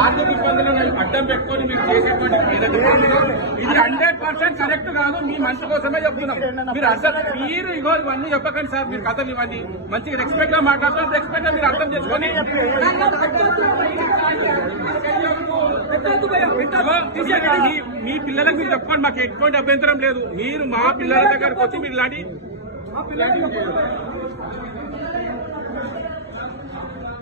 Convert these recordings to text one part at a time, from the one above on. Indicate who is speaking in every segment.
Speaker 1: ఆర్థిక ఇబ్బందులను అడ్డం పెట్టుకొని మీరు చేసేటువంటి ఇది హండ్రెడ్ పర్సెంట్ కరెక్ట్ కాదు మీ మంచి కోసమే చెప్తున్నాం. మీరు అసలు మీరు ఇగో ఇవన్నీ చెప్పకండి సార్ మీరు కథలు ఇవన్నీ మంచిగా రెస్పెక్ట్గా మాట్లాడుతున్నారు రెస్పెక్ట్గా మీరు అర్థం చేసుకొని మీ- మీ పిల్లలకు మీరు చెప్పండి మాకు ఎటువంటి అభ్యంతరం లేదు. మీరు మా పిల్లల దగ్గరకు వచ్చి మీరు ఇలాంటి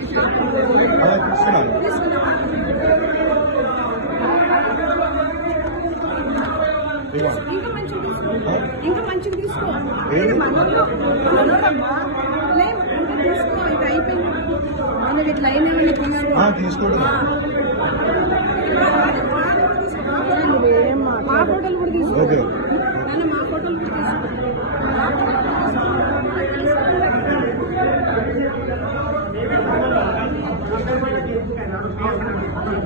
Speaker 2: అదే తీస్తున్నాను ఇదిగో.
Speaker 3: ఇంకా మంచిగా తీసుకో. ఇంకా మనోళ్ళమ్మా లేవు ఇంకా తీసుకో ఇది అయిపోయింది. మనం ఇట్లా అయినా కొన్నారు
Speaker 2: ఆ, తీసుకుంటున్నా
Speaker 3: మా ఫోటోలు కూడా తీసుకో
Speaker 2: ఓకే
Speaker 3: నాన్న మా ఫోటోలు కూడా తీసుకో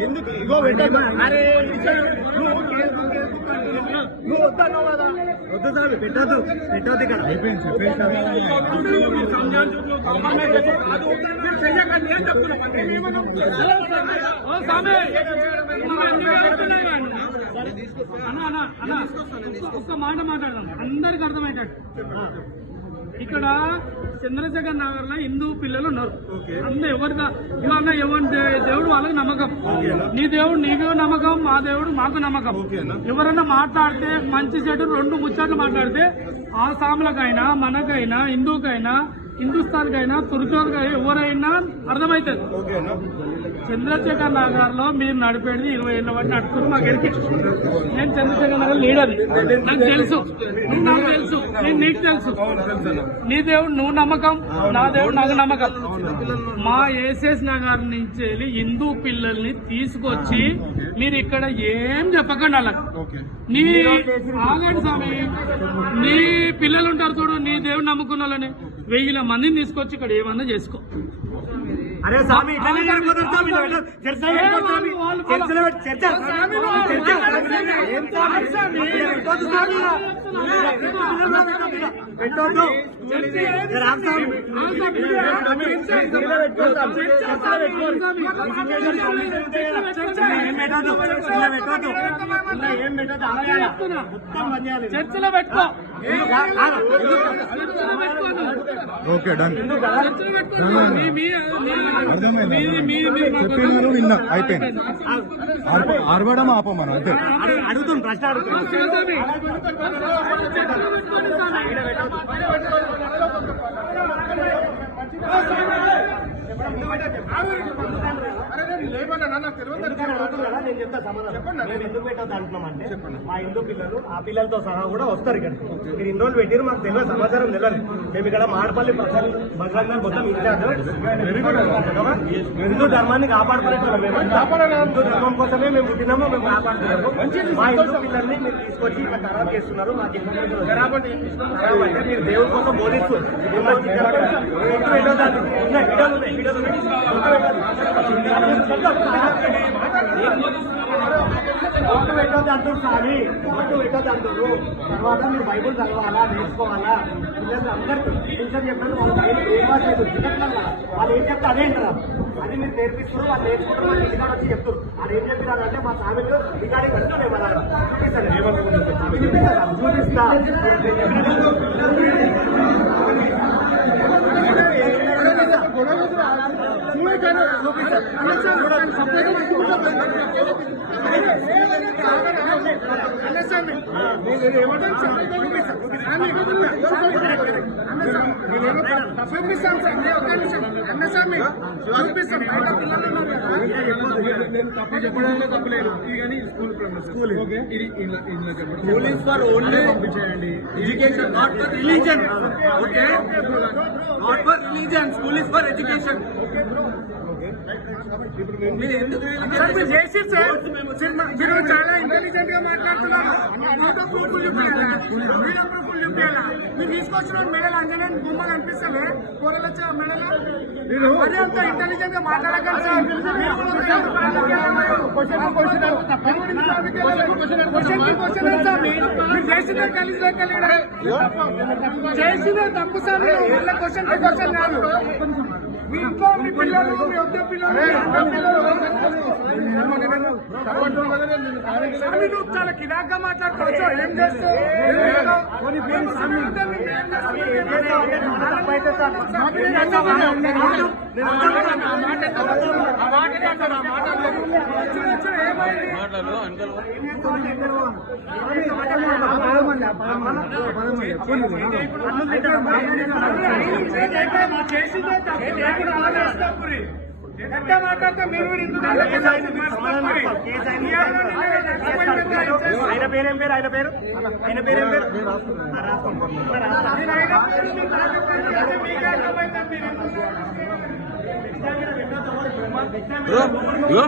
Speaker 2: ఎందుకు? ఇగో
Speaker 4: అరే నువ్వు వద్దన్నావు కదా వద్దు సార్ పెట్టద్దు. పెట్టద్దు ఇక్కడ.
Speaker 2: అయిపోయింది?
Speaker 5: ఒక్క మాట మాట్లాడదాం. అందరికి అర్థమయ్యేటట్టు ఇక్కడ చంద్రశేఖర్ నగర్లో హిందూ పిల్లలు ఉన్నారు. అందరూ ఎవరి ఇవాళ ఎవరి దేవుడు వాళ్ళకి నమ్మకం. నీ దేవుడు నీకు నమ్మకం మా దేవుడు మాకు నమ్మకం. ఎవరైనా మాట్లాడితే మంచి చెడు రెండు ముచ్చట్లు మాట్లాడితే ఆ సాములకైనా మనకైనా హిందూకైనా హిందుస్థాన్కైనా తుర్కోలకైనా ఎవరైనా అర్థమవుతుంది. చంద్రశేఖర్ నగర్లో మీరు నడిపేది ఇరవై ఏళ్ళ వంటి నడుపుకుని మాకు ఎరికే నేను చంద్రశేఖర్ నగర్ లీడర్ నాకు తెలుసు. నాకు తెలుసు. నేను నీకు తెలుసు. నీ దేవుడు నువ్వు నమ్మకం నా దేవుడు నాకు నమ్మకం. మా ఏసెస్ నగర్ నుంచి వెళ్ళి హిందూ పిల్లల్ని తీసుకొచ్చి మీరు ఇక్కడ ఏం చెప్పకండి నీ ఆగండి స్వామి. నీ పిల్లలు ఉంటారు చూడు నీ దేవుడు నమ్ముకున్న వాళ్ళని. వెయ్యిల మందిని తీసుకొచ్చి ఇక్కడ ఏమన్నా చేసుకో
Speaker 4: అరే స్వామి ఇట్లనే జరిగిపోతుంది స్వామి. చర్చ చర్చ? ఇలా పెట్టొద్దు చర్చలో పెట్టుకో.
Speaker 2: ఓకే డన్ అర్థమైంది అయిపోయింది. ఆర్ప- ఆపం మనం అంతే.
Speaker 4: అడుగుతుంది ప్రశ్న అడుగుతుంది నేను చెప్తా సమాధానం. ఎందుకు పెట్టొద్దు అంటున్నామంటే మా హిందూ పిల్లలు ఆ పిల్లలతో సహా కూడా వస్తారు ఇక్కడ. మీరు ఇన్ని రోజులు పెట్టారు మాకు తెలియదు సమాచారం తెలియదు. మేము ఇక్కడ మాడపల్లి బజరంగల్ మొత్తం హిందూ ధర్మాన్ని కాపాడుకునేట్టున్నాం మేము హిందూ ధర్మం కోసమే మేము పుట్టినాము మేము కాపాడుతున్నాము మా హిందూ పిల్లల్ని మీరు తీసుకొచ్చి ఇక్కడ ఖరాబ్ చేస్తున్నారు మాకు అంటే మీరు దేవుడి కోసం బోధిస్తూ మిమ్మల్ని ఎటు పెట్టొద్దు అంటున్నారు. ఉన్నాయి, వీడియోలు ఉన్నాయి, వీడియోలు ఉన్నాయి. ఒట్టు పెట్టద్దు అంటారు స్వామి ఒట్టు పెట్టద్దు అంటారు తర్వాత మీరు బైబుల్ చదవాలా నేర్చుకోవాలా? పిల్లలు అందరికీ టీచర్ చెప్పారు వాళ్ళు బైబుల్ ఏ భాష లేదు వాళ్ళు ఏం చెప్తే అదే అంటారా అది మీరు నేర్పిస్తారు వాళ్ళు నేర్చుకుంటారు వాళ్ళు ఇంటికాడ వచ్చి చెప్తారు అది ఏం చెప్పినారు అంటే మా ఫ్యామిలీలో రికార్డింగ్ అంటే ఏమన్నా? చూపిస్తాను చూపిస్తా చూపిస్తాం
Speaker 2: చెప్పడంలో ఫర్ ఓన్లీ పంపించేయండి education not for religion okay not for religion for education మీరు
Speaker 5: చేసి సార్ మీరు చాలా ఇంటెలిజెంట్గా మాట్లాడుతున్నారు ఫోటో ప్రూఫ్ చూపించాలా వీడియో చూపించాలా మీరు తీసుకొచ్చిన మెడల్ కూరలు మెడల్ అదే అంత ఇంటెలిజెంట్గా మాట్లాడగలరు సార్ క్వశ్చన్కి క్వశ్చన్ మీరు చేసిన కలిసి చేసిన తప్పు సార్ క్వశ్చన్ క్వశ్చన్ కాదు మీ ఇంట్లో మీ పిల్లలు మీ వద్ద పిల్లలు మీ అన్న పిల్లలు స్వామి నువ్వు చాలా కిరాక్గా మాట్లాడుకోవచ్చు ఏం చేస్తావు చేసిందే మాట్లాడతా మీరు
Speaker 4: ఆయన పేరేం పేరు ఆయన పేరు ఆయన పేరేం పేరు
Speaker 1: ఇగో